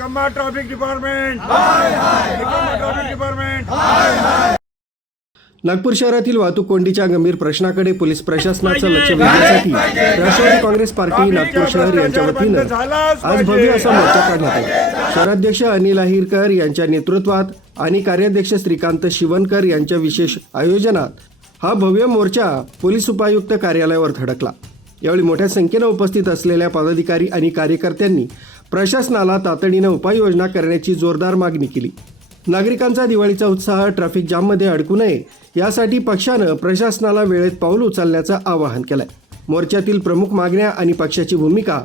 निकम्मा traffic department निकम्मा traffic department. Nagpur शहरातील वाहतूक कोंडीच्या गंभीर प्रश्नाकडे पोलीस प्रशासनाचं लक्ष वेधण्यासाठी राष्ट्रवादी काँग्रेस पार्टी नागपूर शहर यांच्या वतीनं आज भव्य असा मोर्चा काढण्यात आला। शहराध्यक्ष अनिल अहिरकर यांच्या नेतृत्वात आणि कार्याध्यक्ष श्रीकांत शिवनकर यांच्या विशेष आयोजनात हा भव्य मोर्चा पोलीस उपायुक्त कार्यालयावर धडकला। यावेळी मोठ्या संख्येनं उपस्थित असलेल्या पदाधिकारी आणि कार्यकर्त्यांनी प्रशासनाला तातडीनं उपाययोजना करण्याची जोरदार मागणी केली। नागरिकांचा दिवाळीचा उत्साह ट्रॅफिक जाममध्ये अडकू नये यासाठी पक्षानं प्रशासनाला वेळेत पाऊल उचलण्याचं आवाहन केलंय। मोर्चातील प्रमुख मागण्या आणि पक्षाची भूमिका: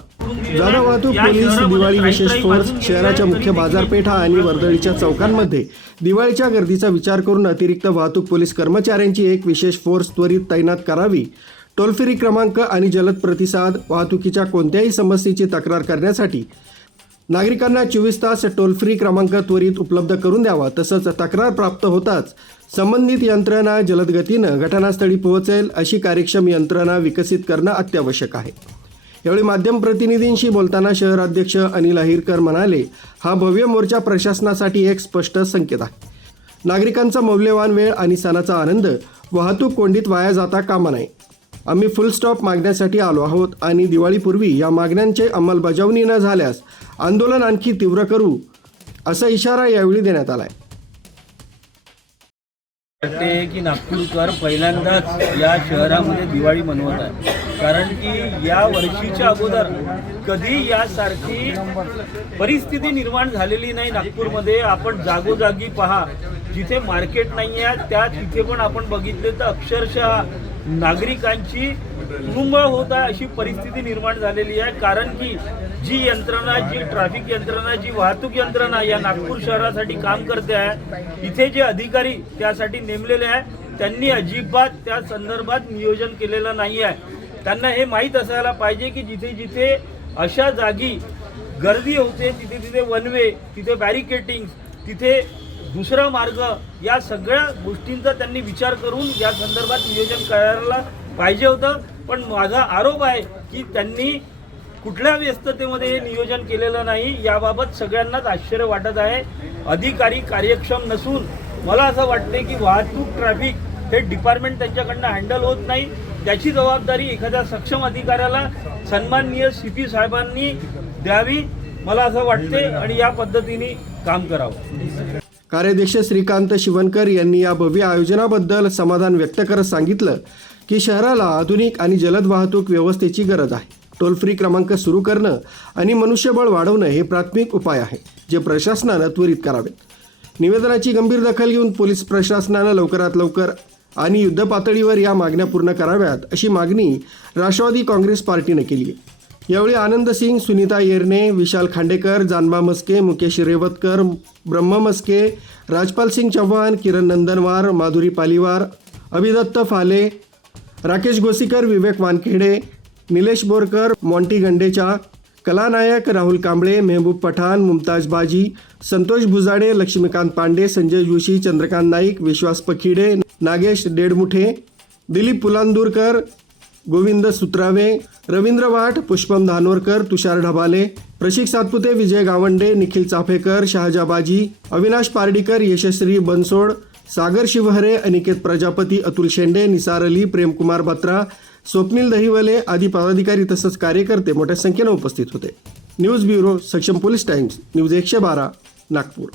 जादा वाहतूक पोलीस दिवाळी विशेष फोर्स शहराच्या मुख्य बाजारपेठा आणि वर्दळीच्या चौकांमध्ये दिवाळीच्या गर्दीचा विचार करून अतिरिक्त वाहतूक पोलीस कर्मचाऱ्यांची एक विशेष फोर्स त्वरित तैनात करावी। टोल फ्री क्रमांक आणि जलद प्रतिसाद वाहतुकीच्या कोणत्याही समस्येची तक्रार करण्यासाठी नागरिकांना 24 तास टोल फ्री क्रमांक त्वरित उपलब्ध करून द्यावा। तसंच तक्रार प्राप्त होताच संबंधित यंत्रणा जलद गतीनं घटनास्थळी पोहोचेल अशी कार्यक्षम यंत्रणा विकसित करणं अत्यावश्यक आहे। यावेळी माध्यम प्रतिनिधींशी बोलताना शहराध्यक्ष अनिल अहिरकर म्हणाले, हा भव्य मोर्चा प्रशासनासाठी एक स्पष्ट संकेत आहे। नागरिकांचा मौल्यवान वेळ आणि सणाचा आनंद वाहतूक कोंडीत वाया जाता कामा नये। आम्ही फुल स्टॉप मागण्यासाठी आलो आहोत आणि दिवाळीपूर्वी या मागण्यांची अंमलबजावणी न झाल्यास आंदोलन आणखी तीव्र करू असा इशारा यावेळी देण्यात आलाय। वाटते की नागपूरकर पहिल्यांदाच या शहरामध्ये दिवाळी मनवत आहे, कारण की या वर्षीच्या अगोदर कधी यासारखी परिस्थिती निर्माण झालेली नाही नागपूरमध्ये। आपण जागोजागी पहा, जिथे मार्केट नाही आहे त्या तिथे पण आपण बघितले तर अक्षरशः नागरिकांची तुंबळ होत आहे अशी परिस्थिती निर्माण झालेली आहे। कारण की जी यंत्रणा, जी ट्रॅफिक यंत्रणा, जी वाहतूक यंत्रणा या नागपूर शहरासाठी काम करते आहे, इथे जे अधिकारी त्यासाठी नेमलेले आहे त्यांनी अजिबात त्या संदर्भात नियोजन केलेलं नाही आहे। त्यांना हे माहीत असायला पाहिजे की जिथे जिथे अशा जागी गर्दी होते तिथे तिथे वन वे, तिथे बॅरिकेटिंग, तिथे दुसरा मार्ग, या सगळ्या गोष्टींचा त्यांनी विचार करून या संदर्भात नियोजन करायला पाहिजे होतं। पण माझा आरोप आहे की त्यांनी कुठल्या व्यस्ततेमध्ये हे नियोजन केलेलं नाही। याबाबत सगळ्यांनाच आश्चर्य वाटत आहे। अधिकारी कार्यक्षम नसून मला असं वाटते की वाहतूक ट्रॅफिक हे डिपार्टमेंट त्यांच्याकडनं हँडल होत नाही। त्याची जबाबदारी एखाद्या सक्षम अधिकाऱ्याला सन्माननीय CP साहेबांनी द्यावी, मला असं वाटते, आणि या पद्धतीने काम करावं। कार्याध्यक्ष श्रीकांत शिवनकर यांनी या भव्य आयोजनाबद्दल समाधान व्यक्त करत सांगितलं की शहराला आधुनिक आणि जलद वाहतूक व्यवस्थेची गरज आहे। टोल फ्री क्रमांक सुरू करणं आणि मनुष्यबळ वाढवणं हे प्राथमिक उपाय आहे, जे प्रशासनानं त्वरित करावेत। निवेदनाची गंभीर दखल घेऊन पोलीस प्रशासनानं लवकरात लवकर आणि युद्धपातळीवर या मागण्या पूर्ण कराव्यात अशी मागणी राष्ट्रवादी काँग्रेस पार्टीनं केली आहे। यावेळी आनंद सिंग, सुनीता येरने, विशाल खांडेकर, जानबा मस्के, मुकेश रेवतकर, ब्रह्म मस्के, राजपाल सिंग चव्हाण, किरण नंदनवार, माधुरी पालीवार, अभिदत्त फाले, राकेश गोसीकर, विवेक वानखेडे, निलेश बोरकर, मॉन्टी गंडेचा, कलानायक, राहुल कांबळे, मेहबूब पठाण, मुमताज बाजी, संतोष भुजाडे, लक्ष्मीकांत पांडे, संजय जोशी, चंद्रकांत नाईक, विश्वास पखिडे, नागेश डेडमुठे, दिलीप पुलांदूरकर, गोविंद सुत्रावे, रवींद्र वाट, पुष्पम धानोरकर, तुषार ढबाले, प्रशिक सातपुते, विजय गावंडे, निखिल चाफेकर, शहाजा बाजी, अविनाश पार्डीकर, यशश्री बनसोड, सागर शिवहरे, अनिकेत प्रजापती, अतुल शेंडे, निसार अली, प्रेमकुमार बत्रा, स्वप्नील दहिवले आदी पदाधिकारी तसंच कार्यकर्ते मोठ्या संख्येनं उपस्थित होते। न्यूज ब्युरो, सक्षम पोलीस टाइम्स, न्यूज 112, नागपूर।